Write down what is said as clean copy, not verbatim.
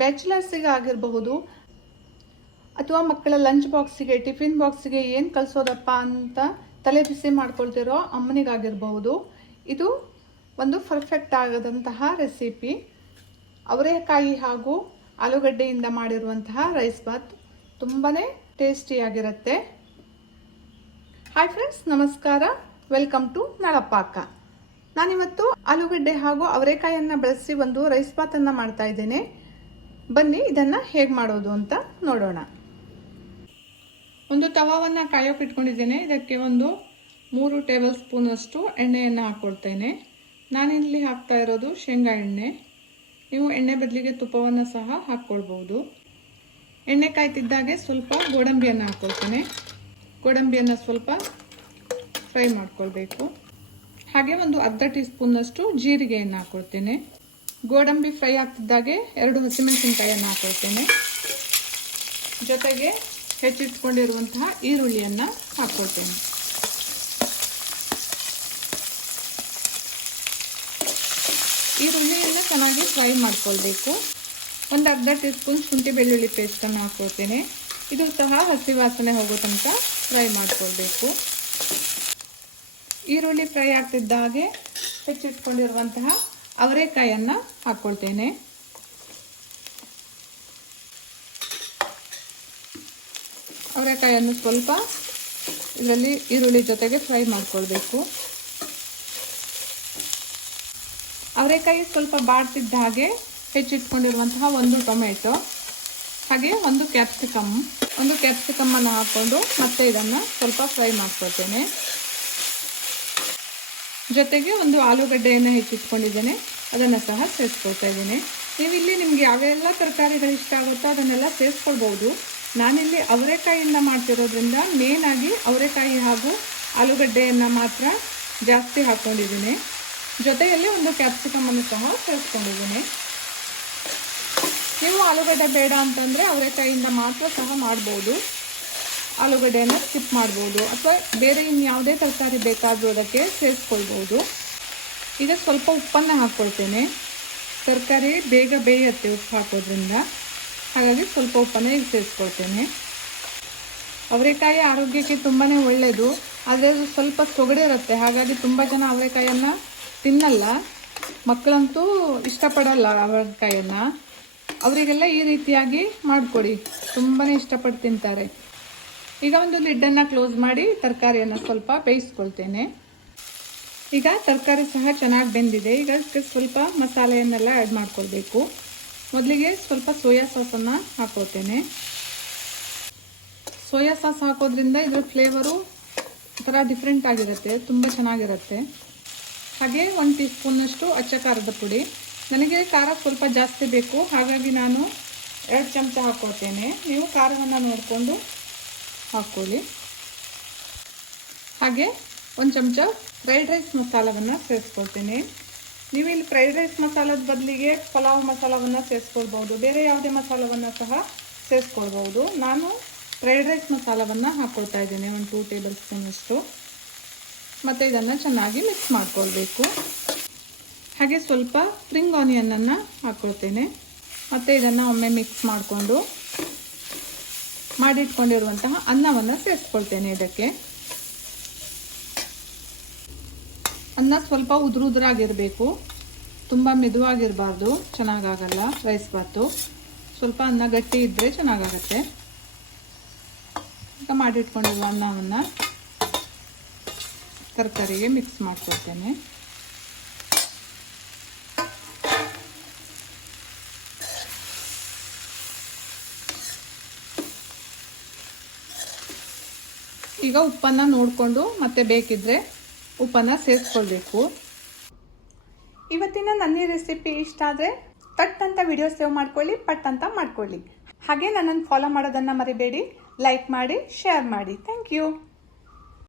ಬ್ಯಾಚುಲರ್ಸಿಗೆ ಆಗಿರಬಹುದು ಅಥವಾ ಮಕ್ಕಳ ಲಂಚ್ ಬಾಕ್ಸಿಗೆ, ಟಿಫಿನ್ ಬಾಕ್ಸಿಗೆ ಏನು ಕಳಿಸೋದಪ್ಪ ಅಂತ ತಲೆ ಬಿಸಿ ಮಾಡ್ಕೊಳ್ತಿರೋ ಅಮ್ಮನಿಗಾಗಿರಬಹುದು ಇದು ಒಂದು ಪರ್ಫೆಕ್ಟ್ ಆಗದಂತಹ ರೆಸಿಪಿ. ಅವರೆಕಾಯಿ ಹಾಗೂ ಆಲೂಗಡ್ಡೆಯಿಂದ ಮಾಡಿರುವಂತಹ ರೈಸ್ ಬಾತ್ ತುಂಬಾ ಟೇಸ್ಟಿಯಾಗಿರುತ್ತೆ. ಹಾಯ್ ಫ್ರೆಂಡ್ಸ್, ನಮಸ್ಕಾರ. ವೆಲ್ಕಮ್ ಟು ನಳಪಾಕ. ನಾನಿವತ್ತು ಆಲೂಗಡ್ಡೆ ಹಾಗೂ ಅವರೆಕಾಯಿಯನ್ನು ಬಳಸಿ ಒಂದು ರೈಸ್ ಬಾತನ್ನು ಮಾಡ್ತಾ ಇದ್ದೇನೆ. ಬನ್ನಿ ಇದನ್ನು ಹೇಗೆ ಮಾಡೋದು ಅಂತ ನೋಡೋಣ. ಒಂದು ತವಾವನ್ನು ಕಾಯೋಕೆ ಇಟ್ಕೊಂಡಿದ್ದೇನೆ. ಇದಕ್ಕೆ ಒಂದು 3 ಟೇಬಲ್ ಸ್ಪೂನ್ ಅಷ್ಟು ಎಣ್ಣೆಯನ್ನು ಹಾಕ್ಕೊಳ್ತೇನೆ. ನಾನಿಲ್ಲಿ ಹಾಕ್ತಾ ಇರೋದು ಶೇಂಗಾ ಎಣ್ಣೆ. ನೀವು ಎಣ್ಣೆ ಬದಲಿಗೆ ತುಪ್ಪವನ್ನು ಸಹ ಹಾಕ್ಕೊಳ್ಬಹುದು. ಎಣ್ಣೆ ಕಾಯ್ತಿದ್ದಾಗೆ ಸ್ವಲ್ಪ ಗೋಡಂಬಿಯನ್ನು ಹಾಕ್ಕೊಳ್ತೇನೆ. ಗೋಡಂಬಿಯನ್ನು ಸ್ವಲ್ಪ ಫ್ರೈ ಮಾಡ್ಕೊಳ್ಬೇಕು. ಹಾಗೆ ಒಂದು ಅರ್ಧ ಟೀ ಸ್ಪೂನ್ ಅಷ್ಟು ಜೀರಿಗೆಯನ್ನು ಹಾಕ್ಕೊಳ್ತೇನೆ. ಗೋಡಂಬಿ ಫ್ರೈ ಆಗ್ತಿದ್ದಾಗೆ 2 ಹಸಿಮೆಣಸಿನಕಾಯಿಯನ್ನು ಹಾಕ್ಕೊಳ್ತೇನೆ. ಜೊತೆಗೆ ಹೆಚ್ಚಿಟ್ಕೊಂಡಿರುವಂತಹ ಈರುಳ್ಳಿಯನ್ನು ಹಾಕ್ಕೊಳ್ತೇನೆ. ಈರುಳ್ಳಿಯನ್ನು ಚೆನ್ನಾಗಿ ಫ್ರೈ ಮಾಡ್ಕೊಳ್ಬೇಕು. ಒಂದು ಅರ್ಧ ಟೀ ಸ್ಪೂನ್ ಶುಂಠಿ ಬೆಳ್ಳುಳ್ಳಿ ಪೇಸ್ಟನ್ನು ಹಾಕ್ಕೊಳ್ತೇನೆ. ಇದು ಸಹ ಹಸಿ ವಾಸನೆ ಹೋಗೋ ತನಕ ಫ್ರೈ ಮಾಡ್ಕೊಳ್ಬೇಕು. ಈರುಳ್ಳಿ ಫ್ರೈ ಆಗ್ತಿದ್ದಾಗೆ ಹೆಚ್ಚಿಟ್ಕೊಂಡಿರುವಂತಹ ಅವರೆಕಾಯನ್ನು ಹಾಕ್ಕೊಳ್ತೇನೆ. ಅವರೆಕಾಯನ್ನು ಸ್ವಲ್ಪ ಇದರಲ್ಲಿ ಈರುಳ್ಳಿ ಜೊತೆಗೆ ಫ್ರೈ ಮಾಡ್ಕೊಳ್ಬೇಕು. ಅವರೆಕಾಯಿ ಸ್ವಲ್ಪ ಬಾಡ್ತಿದ್ದ ಹಾಗೆ ಹೆಚ್ಚಿಟ್ಕೊಂಡಿರುವಂತಹ ಒಂದು ಟೊಮೆಟೊ ಹಾಗೆ ಒಂದು ಕ್ಯಾಪ್ಸಿಕಮ್ಮನ್ನು ಹಾಕ್ಕೊಂಡು ಮತ್ತೆ ಇದನ್ನು ಸ್ವಲ್ಪ ಫ್ರೈ ಮಾಡ್ಕೊಳ್ತೇನೆ. ಜೊತೆಗೆ ಒಂದು ಆಲೂಗಡ್ಡೆಯನ್ನು ಹೆಚ್ಚಿಟ್ಕೊಂಡಿದ್ದೇನೆ, ಅದನ್ನು ಸಹ ಸೇರಿಸ್ಕೊಳ್ತಾ ಇದ್ದೇನೆ. ನೀವಿಲ್ಲಿ ನಿಮ್ಗೆ ಯಾವೆಲ್ಲ ತರಕಾರಿಗಳು ಇಷ್ಟ ಆಗುತ್ತೋ ಅದನ್ನೆಲ್ಲ ಸೇರಿಸ್ಕೊಳ್ಬಹುದು. ನಾನಿಲ್ಲಿ ಅವರೆಕಾಯಿಯಿಂದ ಮಾಡ್ತಿರೋದ್ರಿಂದ ಮೇನ್ ಆಗಿ ಅವರೆಕಾಯಿ ಹಾಗೂ ಆಲೂಗಡ್ಡೆಯನ್ನು ಮಾತ್ರ ಜಾಸ್ತಿ ಹಾಕ್ಕೊಂಡಿದ್ದೀನಿ. ಜೊತೆಯಲ್ಲಿ ಒಂದು ಕ್ಯಾಪ್ಸಿಕಮ್ಮನ್ನು ಸಹ ಸೇರಿಸ್ಕೊಂಡಿದ್ದೀನಿ. ನೀವು ಆಲೂಗಡ್ಡೆ ಬೇಡ ಅಂತಂದರೆ ಅವರೆಕಾಯಿಯಿಂದ ಮಾತ್ರ ಸಹ ಮಾಡ್ಬೋದು. ಆಲೂಗಡ್ಡೆಯನ್ನು ಸ್ಕಿಪ್ ಮಾಡ್ಬೋದು ಅಥವಾ ಬೇರೆ ಇನ್ಯಾವುದೇ ತರಕಾರಿ ಬೇಕಾದರೂ ಅದಕ್ಕೆ ಸೇರಿಸ್ಕೊಳ್ಬೋದು. ಈಗ ಸ್ವಲ್ಪ ಉಪ್ಪನ್ನು ಹಾಕ್ಕೊಳ್ತೇನೆ. ತರಕಾರಿ ಬೇಗ ಬೇಯುತ್ತೆ ಉಪ್ಪು ಹಾಕೋದ್ರಿಂದ, ಹಾಗಾಗಿ ಸ್ವಲ್ಪ ಉಪ್ಪನ್ನು ಈಗ ಸೇರಿಸ್ಕೊಳ್ತೇನೆ. ಅವರೆಕಾಯಿ ಆರೋಗ್ಯಕ್ಕೆ ತುಂಬಾ ಒಳ್ಳೆಯದು, ಆದರೆ ಅದು ಸ್ವಲ್ಪ ಸೊಗಡಿರುತ್ತೆ. ಹಾಗಾಗಿ ತುಂಬ ಜನ ಅವರೆಕಾಯನ್ನು ತಿನ್ನಲ್ಲ. ಮಕ್ಕಳಂತೂ ಇಷ್ಟಪಡಲ್ಲ ಅವರೆಕಾಯನ್ನು. ಅವರಿಗೆಲ್ಲ ಈ ರೀತಿಯಾಗಿ ಮಾಡಿಕೊಡಿ, ತುಂಬಾ ಇಷ್ಟಪಟ್ಟು ತಿಂತಾರೆ. ಈಗ ಒಂದು ಲಿಡ್ಡನ್ನು ಕ್ಲೋಸ್ ಮಾಡಿ ತರಕಾರಿಯನ್ನು ಸ್ವಲ್ಪ ಬೇಯಿಸ್ಕೊಳ್ತೇನೆ. ಈಗ ತರಕಾರಿ ಸಹ ಚೆನ್ನಾಗಿ ಬೆಂದಿದೆ. ಈಗ ಇದಕ್ಕೆ ಸ್ವಲ್ಪ ಮಸಾಲೆಯನ್ನೆಲ್ಲ ಆ್ಯಡ್ ಮಾಡ್ಕೊಳ್ಬೇಕು. ಮೊದಲಿಗೆ ಸ್ವಲ್ಪ ಸೋಯಾ ಸಾಸನ್ನು ಹಾಕ್ಕೊಳ್ತೇನೆ. ಸೋಯಾ ಸಾಸ್ ಹಾಕೋದ್ರಿಂದ ಇದರ ಫ್ಲೇವರು ಒಂಥರ ಡಿಫ್ರೆಂಟ್ ಆಗಿರುತ್ತೆ, ತುಂಬ ಚೆನ್ನಾಗಿರುತ್ತೆ. ಹಾಗೆ 1 ಟೀ ಸ್ಪೂನ್ನಷ್ಟು ಅಚ್ಚ ಖಾರದ ಪುಡಿ. ನನಗೆ ಖಾರ ಸ್ವಲ್ಪ ಜಾಸ್ತಿ ಬೇಕು, ಹಾಗಾಗಿ ನಾನು 2 ಚಮಚ ಹಾಕ್ಕೊಳ್ತೇನೆ. ನೀವು ಖಾರವನ್ನು ನೋಡಿಕೊಂಡು ಹಾಕ್ಕೊಳ್ಳಿ. ಹಾಗೆ 1 ಚಮಚ ಫ್ರೈಡ್ ರೈಸ್ ಮಸಾಲವನ್ನು ಸೇರಿಸ್ಕೊಳ್ತೇನೆ. ನೀವು ಇಲ್ಲಿ ಫ್ರೈಡ್ ರೈಸ್ ಮಸಾಲದ ಬದಲಿಗೆ ಪಲಾವ್ ಮಸಾಲವನ್ನು ಸೇರಿಸ್ಕೊಳ್ಬೋದು, ಬೇರೆ ಯಾವುದೇ ಮಸಾಲವನ್ನು ಸಹ ಸೇರಿಸ್ಕೊಳ್ಬೋದು. ನಾನು ಫ್ರೈಡ್ ರೈಸ್ ಮಸಾಲವನ್ನು ಹಾಕ್ಕೊಳ್ತಾ ಇದ್ದೇನೆ, 1 2 ಟೇಬಲ್ ಸ್ಪೂನ್ ಅಷ್ಟು. ಮತ್ತು ಇದನ್ನು ಚೆನ್ನಾಗಿ ಮಿಕ್ಸ್ ಮಾಡ್ಕೊಳ್ಬೇಕು. ಹಾಗೆ ಸ್ವಲ್ಪ ಸ್ಪ್ರಿಂಗ್ ಆನಿಯನನ್ನು ಹಾಕ್ಕೊಳ್ತೇನೆ. ಮತ್ತು ಇದನ್ನು ಒಮ್ಮೆ ಮಿಕ್ಸ್ ಮಾಡಿಕೊಂಡು ಮಾಡಿಟ್ಕೊಂಡಿರುವಂತಹ ಅನ್ನವನ್ನು ಸೇರಿಸ್ಕೊಳ್ತೇನೆ. ಇದಕ್ಕೆ ಅನ್ನ ಸ್ವಲ್ಪ ಉದುರಾಗಿರಬೇಕು, ತುಂಬ ಮೆದುವಾಗಿರಬಾರ್ದು, ಚೆನ್ನಾಗಾಗಲ್ಲ ರೈಸ್ ಬಾತು. ಸ್ವಲ್ಪ ಅನ್ನ ಗಟ್ಟಿ ಇದ್ದರೆ ಚೆನ್ನಾಗಾಗುತ್ತೆ. ಈಗ ಮಾಡಿಟ್ಕೊಂಡಿರುವ ಅನ್ನವನ್ನು ತರಕಾರಿಗೆ ಮಿಕ್ಸ್ ಮಾಡ್ಕೊಳ್ತೇನೆ. ಈಗ ಉಪ್ಪನ್ನು ನೋಡಿಕೊಂಡು ಮತ್ತೆ ಬೇಕಿದ್ರೆ ಉಪ್ಪನ್ನು ಸೇರಿಸ್ಕೊಳ್ಬೇಕು. ಇವತ್ತಿನ ನನ್ನ ರೆಸಿಪಿ ಇಷ್ಟ ಆದರೆ ಪಟ್ ಅಂತ ವಿಡಿಯೋ ಸೇವ್ ಮಾಡ್ಕೊಳ್ಳಿ, ಪಟ್ ಅಂತ ಮಾಡ್ಕೊಳ್ಳಿ. ಹಾಗೆ ನನ್ನನ್ನು ಫಾಲೋ ಮಾಡೋದನ್ನು ಮರಿಬೇಡಿ. ಲೈಕ್ ಮಾಡಿ, ಶೇರ್ ಮಾಡಿ. Thank you.